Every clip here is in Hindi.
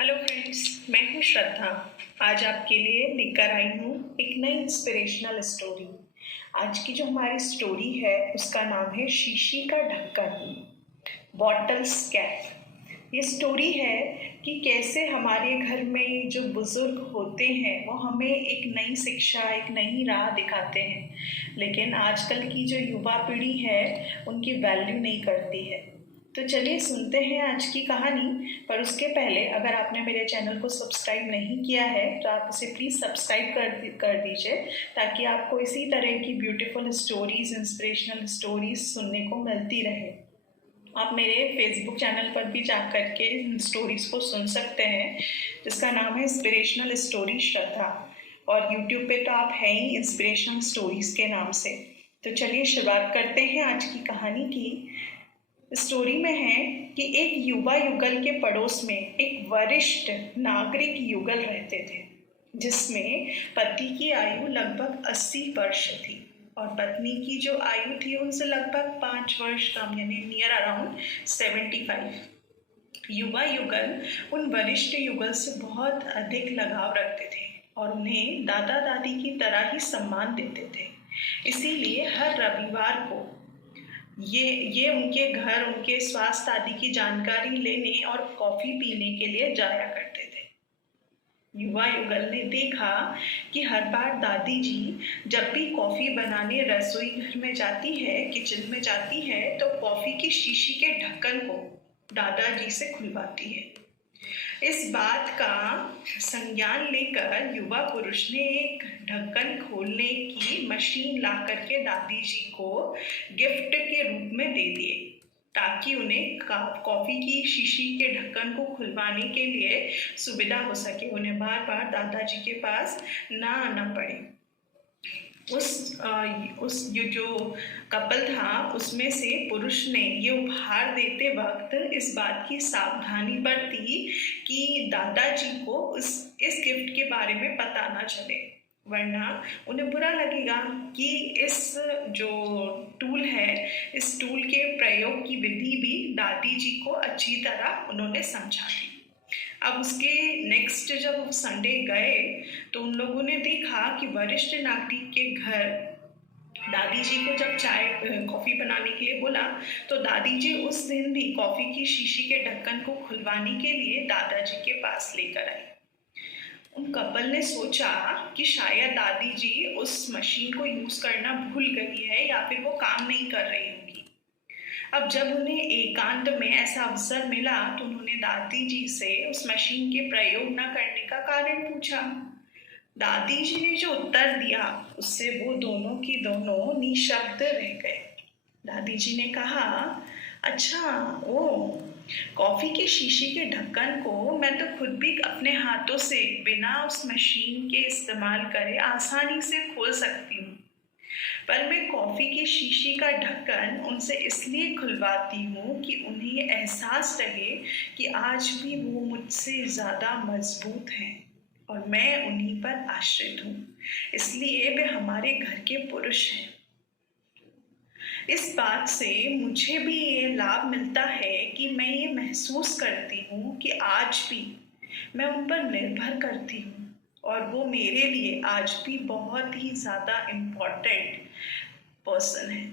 हेलो फ्रेंड्स, मैं हूँ श्रद्धा। आज आपके लिए लेकर आई हूँ एक नई इंस्पिरेशनल स्टोरी। आज की जो हमारी स्टोरी है उसका नाम है शीशी का ढक्कन, बॉटल्स कैप। ये स्टोरी है कि कैसे हमारे घर में जो बुज़ुर्ग होते हैं वो हमें एक नई शिक्षा, एक नई राह दिखाते हैं, लेकिन आजकल की जो युवा पीढ़ी है उनकी वैल्यू नहीं करती है। तो चलिए सुनते हैं आज की कहानी। पर उसके पहले अगर आपने मेरे चैनल को सब्सक्राइब नहीं किया है तो आप उसे प्लीज़ सब्सक्राइब कर दीजिए, ताकि आपको इसी तरह की ब्यूटीफुल स्टोरीज़, इंस्पिरेशनल स्टोरीज़ सुनने को मिलती रहे। आप मेरे फेसबुक चैनल पर भी जा कर के इन स्टोरीज़ को सुन सकते हैं, जिसका नाम है इंस्पिरेशनल स्टोरी श्रद्धा। और यूट्यूब पे तो आप हैं ही इंस्पिरेशनल स्टोरीज़ के नाम से। तो चलिए शुरुआत करते हैं आज की कहानी की। स्टोरी में है कि एक युवा युगल के पड़ोस में एक वरिष्ठ नागरिक युगल रहते थे, जिसमें पति की आयु लगभग 80 वर्ष थी और पत्नी की जो आयु थी उनसे लगभग 5 वर्ष कम, यानी नियर अराउंड 75। युवा युगल उन वरिष्ठ युगल से बहुत अधिक लगाव रखते थे और उन्हें दादा दादी की तरह ही सम्मान देते थे। इसीलिए हर रविवार को ये उनके घर, उनके स्वास्थ्य आदि की जानकारी लेने और कॉफ़ी पीने के लिए जाया करते थे। युवा युगल ने देखा कि हर बार दादी जी जब भी कॉफ़ी बनाने रसोई घर में जाती है, किचन में जाती है, तो कॉफ़ी की शीशी के ढक्कन को दादाजी से खुलवाती है। इस बात का संज्ञान लेकर युवा पुरुष ने एक ढक्कन खोलने की मशीन ला करके दादी जी को गिफ्ट के रूप में दे दिए, ताकि उन्हें कॉफ़ी की शीशी के ढक्कन को खुलवाने के लिए सुविधा हो सके, उन्हें बार बार दादाजी के पास ना आना पड़े। ये जो कपल था उसमें से पुरुष ने ये उपहार देते वक्त इस बात की सावधानी बरती कि दादाजी को इस गिफ्ट के बारे में पता ना चले, वरना उन्हें बुरा लगेगा कि इस जो टूल है, इस टूल के प्रयोग की विधि भी दादी जी को अच्छी तरह उन्होंने समझा दी। अब उसके नेक्स्ट जब संडे गए तो उन लोगों ने देखा कि वरिष्ठ नागरिक के घर दादी जी को जब कॉफ़ी बनाने के लिए बोला, तो दादी जी उस दिन भी कॉफ़ी की शीशी के ढक्कन को खुलवाने के लिए दादाजी के पास लेकर आई। उन कपल ने सोचा कि शायद दादी जी उस मशीन को यूज़ करना भूल गई है या फिर वो काम नहीं कर रही होगी। अब जब उन्हें एकांत में ऐसा अवसर मिला तो उन्होंने दादी जी से उस मशीन के प्रयोग न करने का कारण पूछा। दादी जी ने जो उत्तर दिया उससे वो दोनों की दोनों निशब्द रह गए। दादी जी ने कहा, अच्छा, ओ, कॉफ़ी की शीशी के ढक्कन को मैं तो खुद भी अपने हाथों से बिना उस मशीन के इस्तेमाल करे आसानी से खोल सकती हूँ, पर मैं कॉफ़ी की शीशी का ढक्कन उनसे इसलिए खुलवाती हूँ कि उन्हें ये एहसास रहे कि आज भी वो मुझसे ज़्यादा मजबूत हैं और मैं उन्हीं पर आश्रित हूँ, इसलिए वे हमारे घर के पुरुष हैं। इस बात से मुझे भी ये लाभ मिलता है कि मैं ये महसूस करती हूँ कि आज भी मैं उन पर निर्भर करती हूँ और वो मेरे लिए आज भी बहुत ही ज़्यादा इम्पोर्टेंट पर्सन है।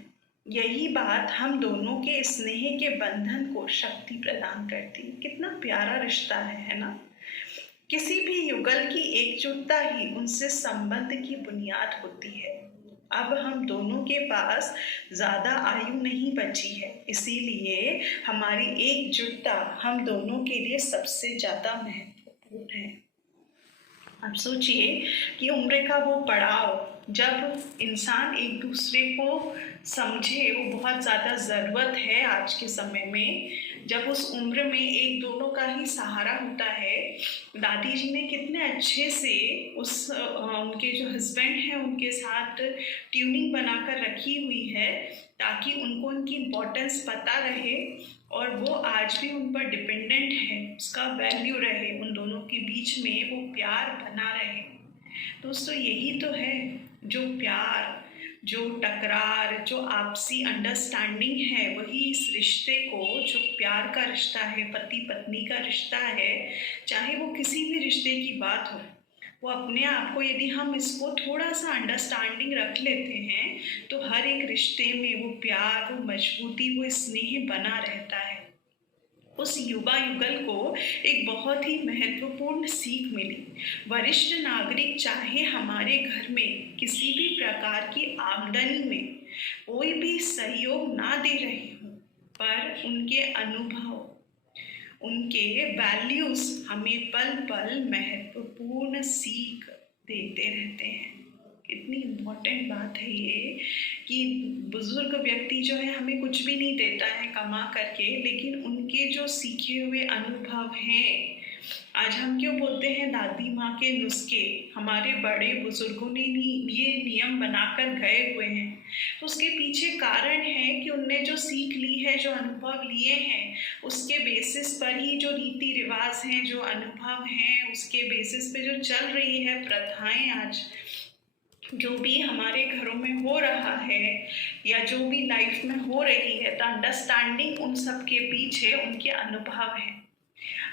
यही बात हम दोनों के स्नेह के बंधन को शक्ति प्रदान करती है। कितना प्यारा रिश्ता है ना? किसी भी युगल की एकजुटता ही उनसे संबंध की बुनियाद होती है। अब हम दोनों के पास ज़्यादा आयु नहीं बची है, इसीलिए हमारी एकजुटता हम दोनों के लिए सबसे ज़्यादा महत्वपूर्ण है। अब सोचिए कि उम्र का वो पड़ाव जब इंसान एक दूसरे को समझे, वो बहुत ज़्यादा ज़रूरत है आज के समय में। जब उस उम्र में एक दोनों का ही सहारा होता है। दादी जी ने कितने अच्छे से उनके जो हस्बैंड हैं उनके साथ ट्यूनिंग बनाकर रखी हुई है, ताकि उनको उनकी इम्पोर्टेंस पता रहे और वो आज भी उन पर डिपेंडेंट है, उसका वैल्यू रहे, उन दोनों के बीच में वो प्यार बना रहे। दोस्तों, यही तो है जो प्यार जो टकरार, जो आपसी अंडरस्टैंडिंग है, वही इस रिश्ते को, जो प्यार का रिश्ता है, पति पत्नी का रिश्ता है, चाहे वो किसी भी रिश्ते की बात हो, वो अपने आप को, यदि हम इसको थोड़ा सा अंडरस्टैंडिंग रख लेते हैं, तो हर एक रिश्ते में वो प्यार, वो मजबूती, वो स्नेह बना रहता है। उस युवा युगल को एक बहुत ही महत्वपूर्ण सीख मिली। वरिष्ठ नागरिक चाहे हमारे घर में किसी भी प्रकार की आमदनी में कोई भी सहयोग ना दे रहे हों, पर उनके अनुभव, उनके वैल्यूज हमें पल पल महत्वपूर्ण सीख देते रहते हैं। कितनी इम्पोर्टेंट बात है ये कि बुजुर्ग व्यक्ति जो है हमें कुछ भी नहीं देता है कमा करके, लेकिन उनके जो सीखे हुए अनुभव हैं, आज हम क्यों बोलते हैं दादी माँ के नुस्खे, हमारे बड़े बुजुर्गों ने ये नियम बनाकर गए हुए हैं, तो उसके पीछे कारण है कि उनने जो सीख ली है, जो अनुभव लिए हैं, उसके बेसिस पर ही जो रीति रिवाज हैं, जो अनुभव हैं, उसके बेसिस पे जो चल रही है प्रथाएं, आज जो भी हमारे घरों में हो रहा है या जो भी लाइफ में हो रही है, द अंडरस्टैंडिंग उन सब के पीछे उनके अनुभव हैं।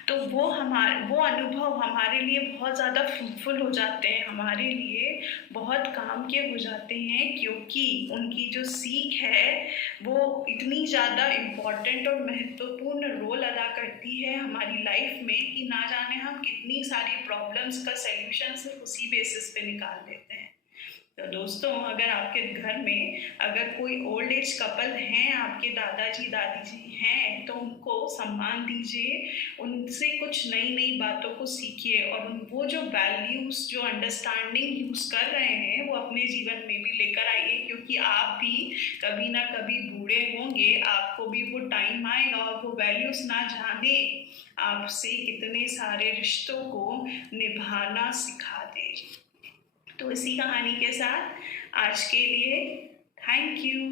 तो वो अनुभव हमारे लिए बहुत ज़्यादा फ्रूटफुल हो जाते हैं, हमारे लिए बहुत काम के हो जाते हैं, क्योंकि उनकी जो सीख है वो इतनी ज़्यादा इम्पॉर्टेंट और महत्वपूर्ण रोल अदा करती है हमारी लाइफ में कि ना जाने हम कितनी सारी प्रॉब्लम्स का सल्यूशन सिर्फ उसी बेसिस पे निकाल लेते हैं। तो दोस्तों, अगर आपके घर में अगर कोई ओल्ड एज कपल हैं, आपके दादाजी दादी जी हैं, तो उनको सम्मान दीजिए, उनसे कुछ नई नई बातों को सीखिए, और वो जो वैल्यूज़, जो अंडरस्टैंडिंग यूज़ कर रहे हैं, वो अपने जीवन में भी लेकर आइए, क्योंकि आप भी कभी ना कभी बूढ़े होंगे, आपको भी वो टाइम आएगा और वो वैल्यूज़ ना जाने आपसे कितने सारे रिश्तों को निभाना सिखा दे। तो इसी कहानी के साथ आज के लिए थैंक यू।